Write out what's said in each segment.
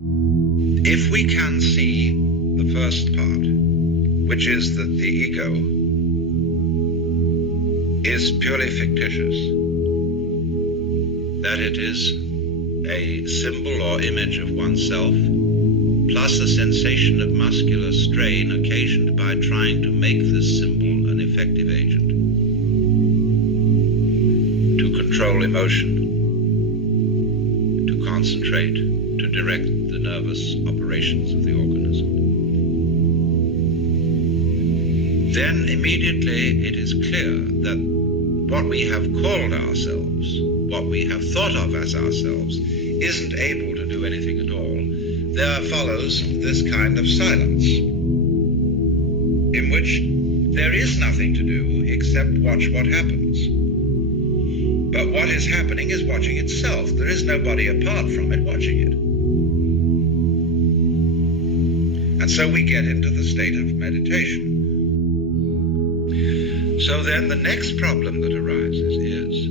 If we can see the first part, which is that the ego is purely fictitious, that it is a symbol or image of oneself, plus a sensation of muscular strain occasioned by trying to make this symbol an effective agent to control emotion, to concentrate, to direct the nervous operations of the organism. Then immediately it is clear that what we have called ourselves, what we have thought of as ourselves, isn't able to do anything at all. There follows this kind of silence, in which there is nothing to do except watch what happens. But what is happening is watching itself. There is nobody apart from it watching it. And so we get into the state of meditation. So then the next problem that arises is,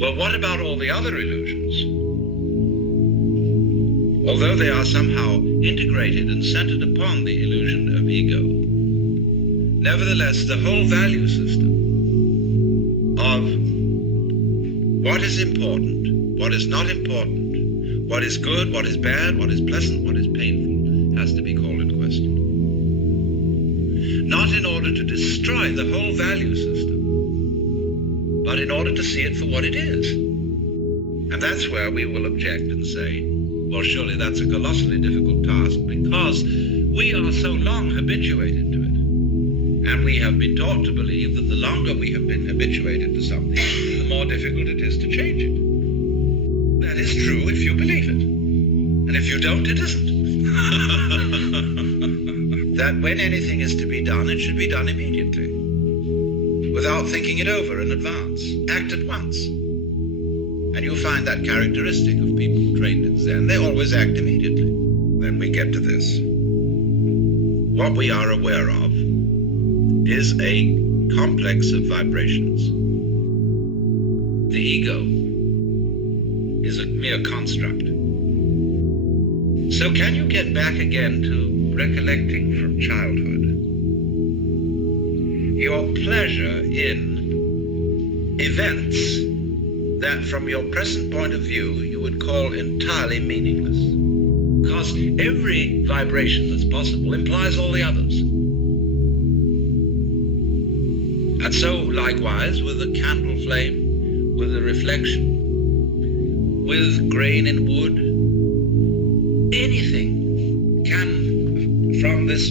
well, what about all the other illusions? Although they are somehow integrated and centered upon the illusion of ego, nevertheless, the whole value system of what is important, what is not important, what is good, what is bad, what is pleasant, what is painful, has to be called in question. Not in order to destroy the whole value system, but in order to see it for what it is. And that's where we will object and say, well, surely that's a colossally difficult task, because we are so long habituated to it. And we have been taught to believe that the longer we have been habituated to something, the more difficult it is to change it. That is true if you believe it. And if you don't, it isn't. That when anything is to be done, it should be done immediately, without thinking it over in advance. Act at once. And you find that characteristic of people trained in Zen. They always act immediately. Then we get to this. What we are aware of is a complex of vibrations. The ego is a mere construct. So can you get back again to recollecting from childhood your pleasure in events that from your present point of view you would call entirely meaningless? Because every vibration that's possible implies all the others. And so likewise with a candle flame, with a reflection, with grain in wood, anything can, from this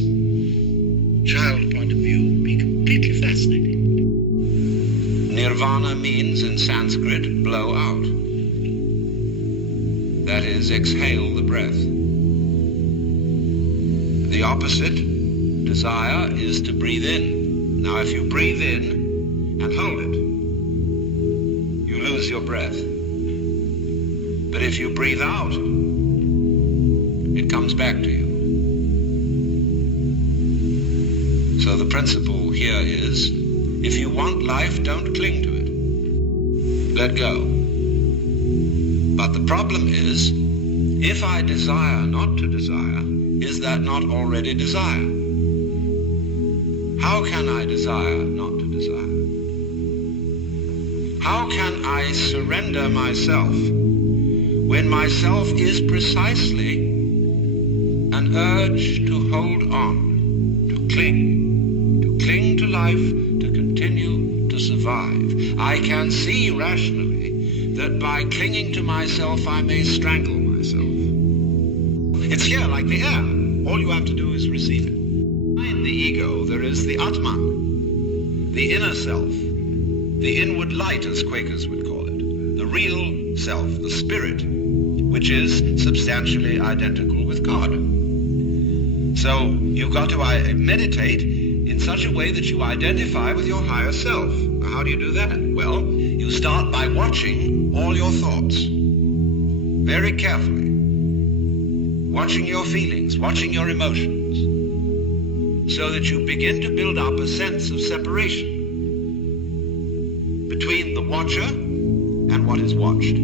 child point of view, be completely fascinating. Nirvana means in Sanskrit, blow out. That is, exhale the breath. The opposite, desire, is to breathe in. Now, if you breathe in and hold it, you lose your breath. But if you breathe out, it comes back to you. So the principle here is, if you want life, don't cling to it. Let go. But the problem is, if I desire not to desire, is that not already desire? How can I desire not to desire? How can I surrender myself when myself is precisely an urge to hold on, to cling to life, to continue to survive? I can see rationally that by clinging to myself, I may strangle myself. It's here like the air. All you have to do is receive it. Behind the ego, there is the Atman, the inner self, the inward light, as Quakers would call it, the real self, the spirit, which is substantially identical with God. So you've got to meditate in such a way that you identify with your higher self. Now, how do you do that? Well, you start by watching all your thoughts very carefully, watching your feelings, watching your emotions, so that you begin to build up a sense of separation between the watcher and what is watched.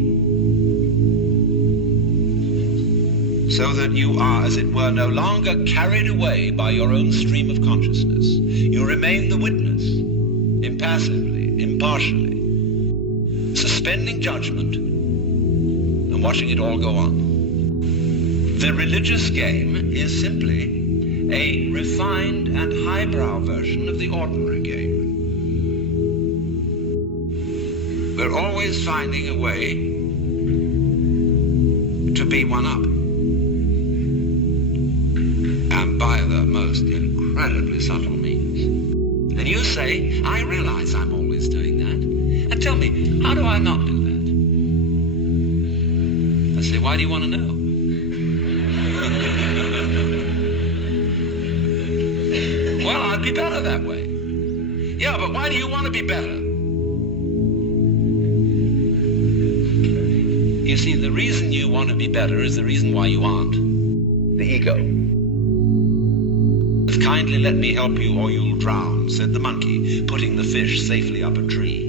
so that you are, as it were, no longer carried away by your own stream of consciousness. You remain the witness, impassively, impartially, suspending judgment and watching it all go on. The religious game is simply a refined and highbrow version of the ordinary game. We're always finding a way to be one up. And by the most incredibly subtle means. And you say, I realize I'm always doing that. And tell me, how do I not do that? I say, why do you want to know? Well, I'd be better that way. Yeah, but why do you want to be better? You see, the reason you want to be better is the reason why you aren't. The ego. Kindly let me help you or you'll drown, said the monkey, putting the fish safely up a tree.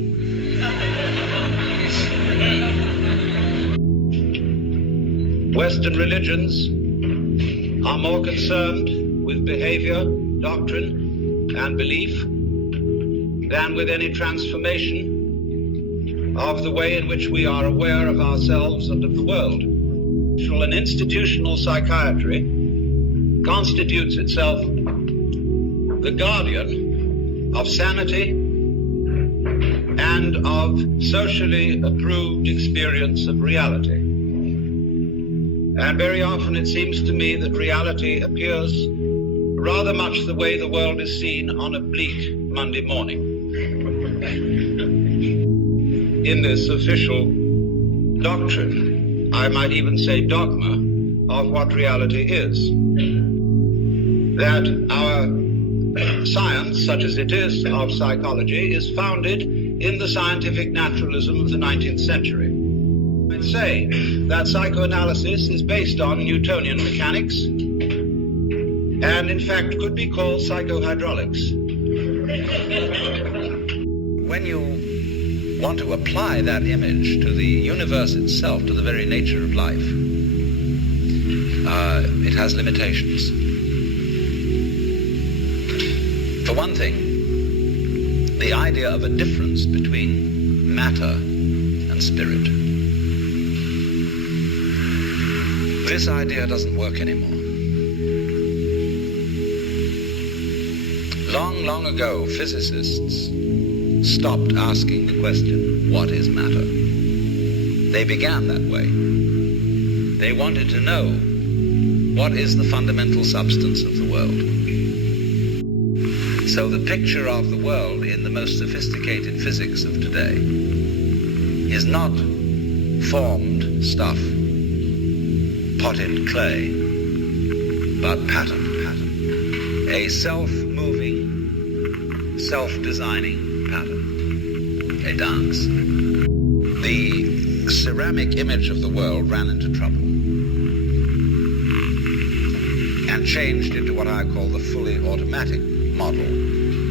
Western religions are more concerned with behavior, doctrine, and belief than with any transformation of the way in which we are aware of ourselves and of the world. An institutional psychiatry constitutes itself the guardian of sanity and of socially approved experience of reality. And very often it seems to me that reality appears rather much the way the world is seen on a bleak Monday morning. In this official doctrine, I might even say dogma, of what reality is. That our science, such as it is of psychology, is founded in the scientific naturalism of the 19th century. I'd say that psychoanalysis is based on Newtonian mechanics and in fact could be called psychohydraulics. When you want to apply that image to the universe itself, to the very nature of life, it has limitations. For one thing, the idea of a difference between matter and spirit. This idea doesn't work anymore. Long, long ago, physicists stopped asking the question, what is matter? They began that way. They wanted to know, what is the fundamental substance of the world? So the picture of the world in the most sophisticated physics of today is not formed stuff, potted clay, but pattern. A self-moving, self-designing pattern, a dance. The ceramic image of the world ran into trouble and changed into what I call the fully automatic model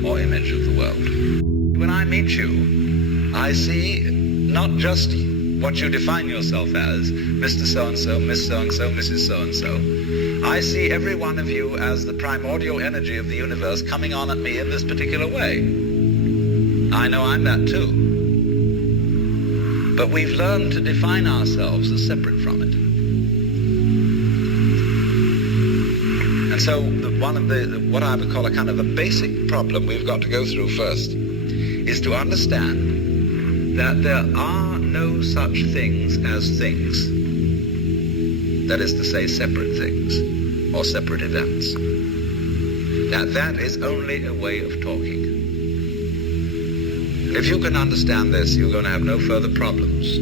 or image of the world. When I meet you, I see not just what you define yourself as, Mr. So-and-so, Miss So-and-so, Mrs. So-and-so. I see every one of you as the primordial energy of the universe coming on at me in this particular way. I know I'm that too. But we've learned to define ourselves as separate from it. And so one of what I would call a kind of a basic problem we've got to go through first is to understand that there are no such things as things. That is to say, separate things or separate events. That is only a way of talking. And if you can understand this, you're going to have no further problems